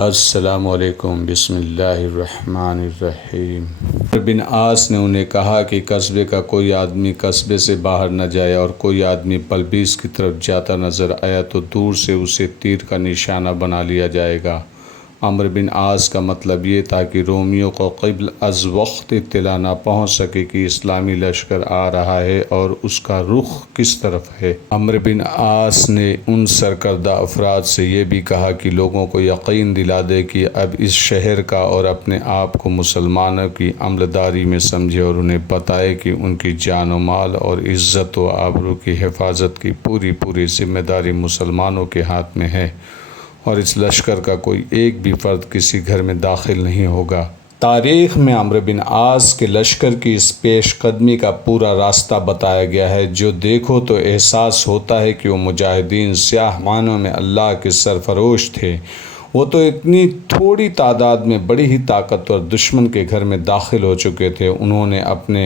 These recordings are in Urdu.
السلام علیکم۔ بسم اللہ الرحمن الرحیم۔ بن عاص نے انہیں کہا کہ قصبے کا کوئی آدمی قصبے سے باہر نہ جائے، اور کوئی آدمی بلبیس کی طرف جاتا نظر آیا تو دور سے اسے تیر کا نشانہ بنا لیا جائے گا۔ عمرو بن عاص کا مطلب یہ تھا کہ رومیوں کو قبل از وقت اطلاع نہ پہنچ سکے کہ اسلامی لشکر آ رہا ہے اور اس کا رخ کس طرف ہے۔ عمرو بن عاص نے ان سرکردہ افراد سے یہ بھی کہا کہ لوگوں کو یقین دلا دے کہ اب اس شہر کا اور اپنے آپ کو مسلمانوں کی عملداری میں سمجھے، اور انہیں بتائے کہ ان کی جان و مال اور عزت و آبرو کی حفاظت کی پوری ذمہ داری مسلمانوں کے ہاتھ میں ہے، اور اس لشکر کا کوئی ایک بھی فرد کسی گھر میں داخل نہیں ہوگا۔ تاریخ میں عمرو بن عاص کے لشکر کی اس پیش قدمی کا پورا راستہ بتایا گیا ہے، جو دیکھو تو احساس ہوتا ہے کہ وہ مجاہدین سیاہ معنوں میں اللہ کے سرفروش تھے۔ وہ تو اتنی تھوڑی تعداد میں بڑی ہی طاقتور دشمن کے گھر میں داخل ہو چکے تھے۔ انہوں نے اپنے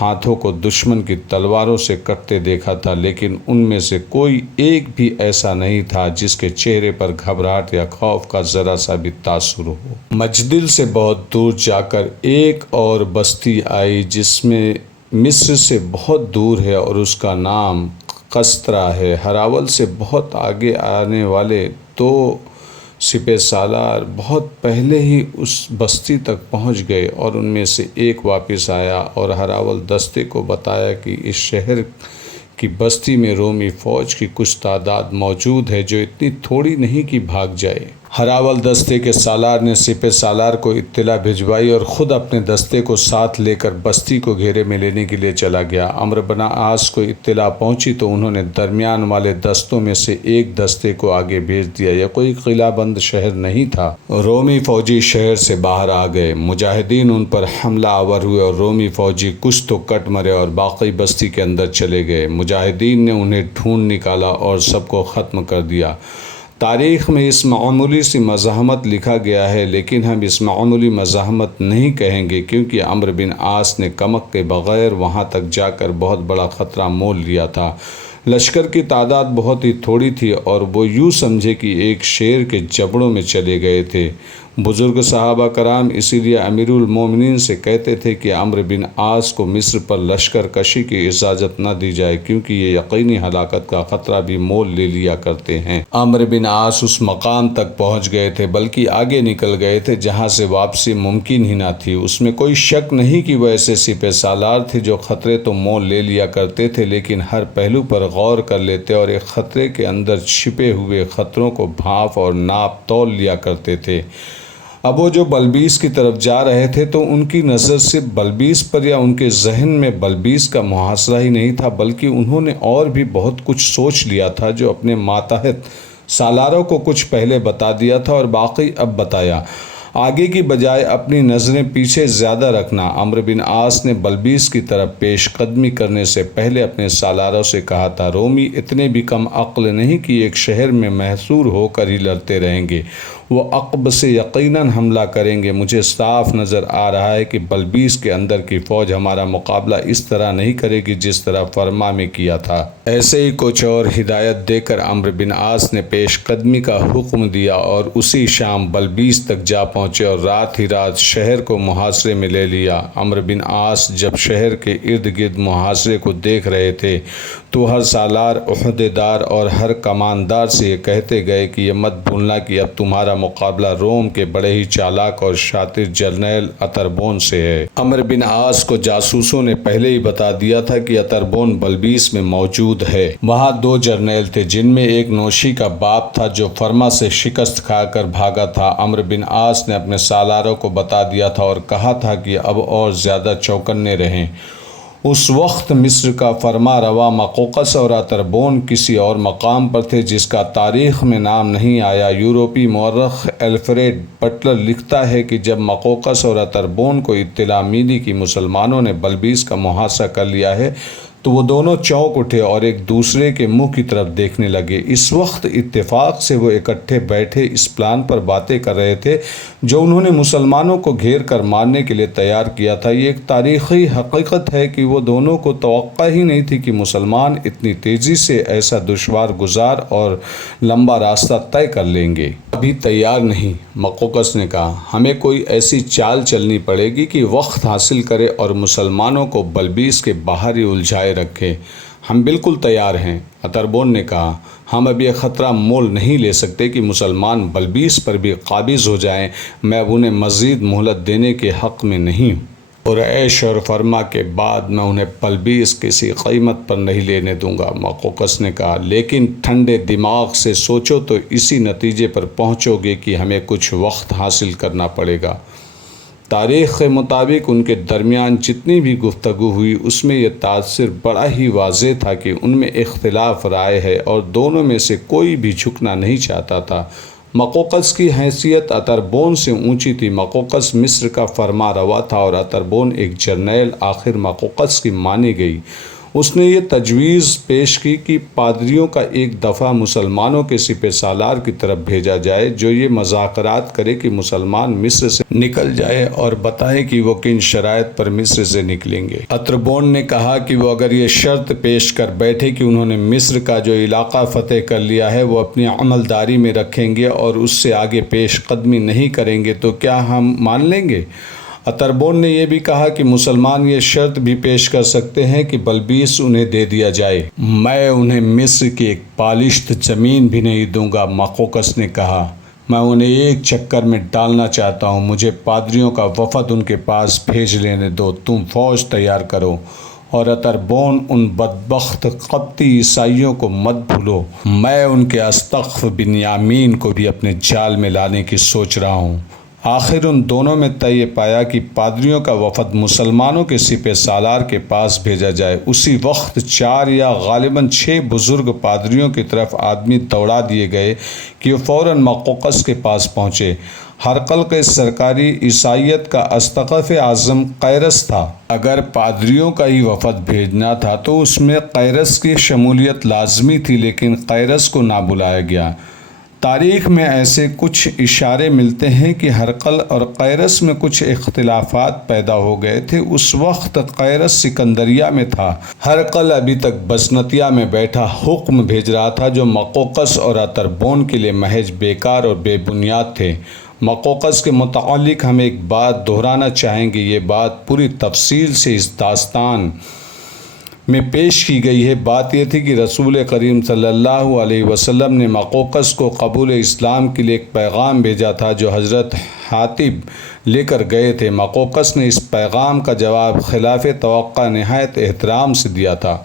ہاتھوں کو دشمن کی تلواروں سے کٹتے دیکھا تھا، لیکن ان میں سے کوئی ایک بھی ایسا نہیں تھا جس کے چہرے پر گھبراہٹ یا خوف کا ذرا سا بھی تاثر ہو۔ مجدل سے بہت دور جا کر ایک اور بستی آئی جس میں مصر سے بہت دور ہے، اور اس کا نام قسطرہ ہے۔ ہراول سے بہت آگے آنے والے دو سپہ سالار بہت پہلے ہی اس بستی تک پہنچ گئے، اور ان میں سے ایک واپس آیا اور ہراول دستے کو بتایا کہ اس شہر کی بستی میں رومی فوج کی کچھ تعداد موجود ہے جو اتنی تھوڑی نہیں کہ بھاگ جائے۔ ہراول دستے کے سالار نے سپہ سالار کو اطلاع بھجوائی اور خود اپنے دستے کو ساتھ لے کر بستی کو گھیرے میں لینے کے لیے چلا گیا۔ عمرو بن عاص کو اطلاع پہنچی تو انہوں نے درمیان والے دستوں میں سے ایک دستے کو آگے بھیج دیا۔ یہ کوئی قلعہ بند شہر نہیں تھا۔ رومی فوجی شہر سے باہر آ گئے، مجاہدین ان پر حملہ آور ہوئے اور رومی فوجی کچھ تو کٹ مرے اور باقی بستی کے اندر چلے گئے۔ مجاہدین نے انہیں ڈھونڈ نکالا اور سب کو ختم کر دیا۔ تاریخ میں اس معمولی سی مزاحمت لکھا گیا ہے، لیکن ہم اس معمولی مزاحمت نہیں کہیں گے، کیونکہ عمرو بن عاص نے کمک کے بغیر وہاں تک جا کر بہت بڑا خطرہ مول لیا تھا۔ لشکر کی تعداد بہت ہی تھوڑی تھی، اور وہ یوں سمجھے کہ ایک شیر کے جبڑوں میں چلے گئے تھے۔ بزرگ صحابہ کرام اسی لیے امیر المومنین سے کہتے تھے کہ عمرو بن عاص کو مصر پر لشکر کشی کی اجازت نہ دی جائے، کیونکہ یہ یقینی ہلاکت کا خطرہ بھی مول لے لیا کرتے ہیں۔ عمرو بن عاص اس مقام تک پہنچ گئے تھے، بلکہ آگے نکل گئے تھے جہاں سے واپسی ممکن ہی نہ تھی۔ اس میں کوئی شک نہیں کہ وہ ایسے سپہ سالار تھے جو خطرے تو مول لے لیا کرتے تھے، لیکن ہر پہلو پر غور کر لیتے اور ایک خطرے کے اندر چھپے ہوئے خطروں کو بھانپ اور ناپ تول لیا کرتے تھے۔ اب وہ جو بلبیس کی طرف جا رہے تھے تو ان کی نظر صرف بلبیس پر یا ان کے ذہن میں بلبیس کا محاصرہ ہی نہیں تھا، بلکہ انہوں نے اور بھی بہت کچھ سوچ لیا تھا جو اپنے ماتحت سالاروں کو کچھ پہلے بتا دیا تھا اور باقی اب بتایا۔ آگے کی بجائے اپنی نظریں پیچھے زیادہ رکھنا۔ عمرو بن عاص نے بلبیس کی طرف پیش قدمی کرنے سے پہلے اپنے سالاروں سے کہا تھا، رومی اتنے بھی کم عقل نہیں کہ ایک شہر میں محصور ہو کر ہی لڑتے رہیں گے، وہ عقب سے یقیناً حملہ کریں گے۔ مجھے صاف نظر آ رہا ہے کہ بلبیس کے اندر کی فوج ہمارا مقابلہ اس طرح نہیں کرے گی جس طرح فرما میں کیا تھا۔ ایسے ہی کچھ اور ہدایت دے کر عمرو بن عاص نے پیش قدمی کا حکم دیا، اور اسی شام بلبیس تک جا پہنچے اور رات ہی رات شہر کو محاصرے میں لے لیا۔ عمرو بن عاص جب شہر کے ارد گرد محاصرے کو دیکھ رہے تھے تو ہر سالار، عہدیدار اور ہر کماندار سے یہ کہتے گئے کہ یہ مت بھولنا کہ اب تمہارا مقابلہ روم کے بڑے ہی چالاک اور شاطر جرنیل اتربون سے ہے۔ عمرو بن عاص کو جاسوسوں نے پہلے ہی بتا دیا تھا کہ اتربون بلبیس میں موجود ہے۔ وہاں دو جرنیل تھے جن میں ایک نوشی کا باپ تھا جو فرما سے شکست کھا کر بھاگا تھا۔ عمرو بن عاص نے اپنے سالاروں کو بتا دیا تھا اور کہا تھا کہ اب اور زیادہ چوکنے رہیں۔ اس وقت مصر کا فرما روا مقوقس اور اتربون کسی اور مقام پر تھے جس کا تاریخ میں نام نہیں آیا۔ یورپی مورخ الفریڈ بٹلر لکھتا ہے کہ جب مقوقس اور اتربون کو اطلاع ملی کہ مسلمانوں نے بلبیس کا محاصرہ کر لیا ہے تو وہ دونوں چونک اٹھے اور ایک دوسرے کے منہ کی طرف دیکھنے لگے۔ اس وقت اتفاق سے وہ اکٹھے بیٹھے اس پلان پر باتیں کر رہے تھے جو انہوں نے مسلمانوں کو گھیر کر مارنے کے لیے تیار کیا تھا۔ یہ ایک تاریخی حقیقت ہے کہ وہ دونوں کو توقع ہی نہیں تھی کہ مسلمان اتنی تیزی سے ایسا دشوار گزار اور لمبا راستہ طے کر لیں گے۔ ابھی تیار نہیں، مقوقس نے کہا۔ ہمیں کوئی ایسی چال چلنی پڑے گی کہ وقت حاصل کرے اور مسلمانوں کو بلبیس کے باہر ہی الجھائے رکھے۔ ہم بالکل تیار ہیں، اتربون نے کہا۔ ہم اب یہ خطرہ مول نہیں لے سکتے کہ مسلمان بلبیس پر بھی قابض ہو جائیں۔ میں اب انہیں مزید مہلت دینے کے حق میں نہیں ہوں، اور عیش اور فرما کے بعد میں انہیں بلبیس کسی قیمت پر نہیں لینے دوں گا، مقوقس نے کہا۔ لیکن ٹھنڈے دماغ سے سوچو تو اسی نتیجے پر پہنچو گے کہ ہمیں کچھ وقت حاصل کرنا پڑے گا۔ تاریخ کے مطابق ان کے درمیان جتنی بھی گفتگو ہوئی اس میں یہ تاثر بڑا ہی واضح تھا کہ ان میں اختلاف رائے ہے اور دونوں میں سے کوئی بھی جھکنا نہیں چاہتا تھا۔ مقوقس کی حیثیت اتربون سے اونچی تھی۔ مقوقس مصر کا فرما روا تھا اور اتربون ایک جرنیل آخر مقوقس کی مانی گئی۔ اس نے یہ تجویز پیش کی کہ پادریوں کا ایک دفعہ مسلمانوں کے سپہ سالار کی طرف بھیجا جائے جو یہ مذاکرات کرے کہ مسلمان مصر سے نکل جائے اور بتائے کہ وہ کن شرائط پر مصر سے نکلیں گے۔ اتربون نے کہا کہ وہ اگر یہ شرط پیش کر بیٹھے کہ انہوں نے مصر کا جو علاقہ فتح کر لیا ہے وہ اپنی عملداری میں رکھیں گے اور اس سے آگے پیش قدمی نہیں کریں گے تو کیا ہم مان لیں گے؟ اتربون نے یہ بھی کہا کہ مسلمان یہ شرط بھی پیش کر سکتے ہیں کہ بلبیس انہیں دے دیا جائے۔ میں انہیں مصر کی ایک پالشت زمین بھی نہیں دوں گا، مقوقس نے کہا۔ میں انہیں ایک چکر میں ڈالنا چاہتا ہوں۔ مجھے پادریوں کا وفد ان کے پاس بھیج لینے دو۔ تم فوج تیار کرو اور اتربون ان بدبخت قبطی عیسائیوں کو مت بھولو۔ میں ان کے اسقف بنیامین کو بھی اپنے جال میں لانے کی سوچ رہا ہوں۔ آخر ان دونوں میں طے پایا کہ پادریوں کا وفد مسلمانوں کے سپہ سالار کے پاس بھیجا جائے۔ اسی وقت 4 یا غالباً 6 بزرگ پادریوں کی طرف آدمی دوڑا دیے گئے کہ وہ فوراً مقوقس کے پاس پہنچے۔ ہرقل کے سرکاری عیسائیت کا اسقف اعظم قیرس تھا۔ اگر پادریوں کا ہی وفد بھیجنا تھا تو اس میں قیرس کی شمولیت لازمی تھی، لیکن قیرس کو نہ بلایا گیا۔ تاریخ میں ایسے کچھ اشارے ملتے ہیں کہ ہرقل اور قیرس میں کچھ اختلافات پیدا ہو گئے تھے۔ اس وقت قیرس سکندریہ میں تھا، ہرقل ابھی تک بزنطیہ میں بیٹھا حکم بھیج رہا تھا جو مقوقس اور اتربون کے لیے محض بیکار اور بے بنیاد تھے۔ مقوقس کے متعلق ہم ایک بات دہرانا چاہیں گے، یہ بات پوری تفصیل سے اس داستان میں پیش کی گئی ہے۔ بات یہ تھی کہ رسول کریم صلی اللہ علیہ وسلم نے مقوقس کو قبول اسلام کے لیے ایک پیغام بھیجا تھا جو حضرت حاتب لے کر گئے تھے۔ مقوقس نے اس پیغام کا جواب خلاف توقع نہایت احترام سے دیا تھا۔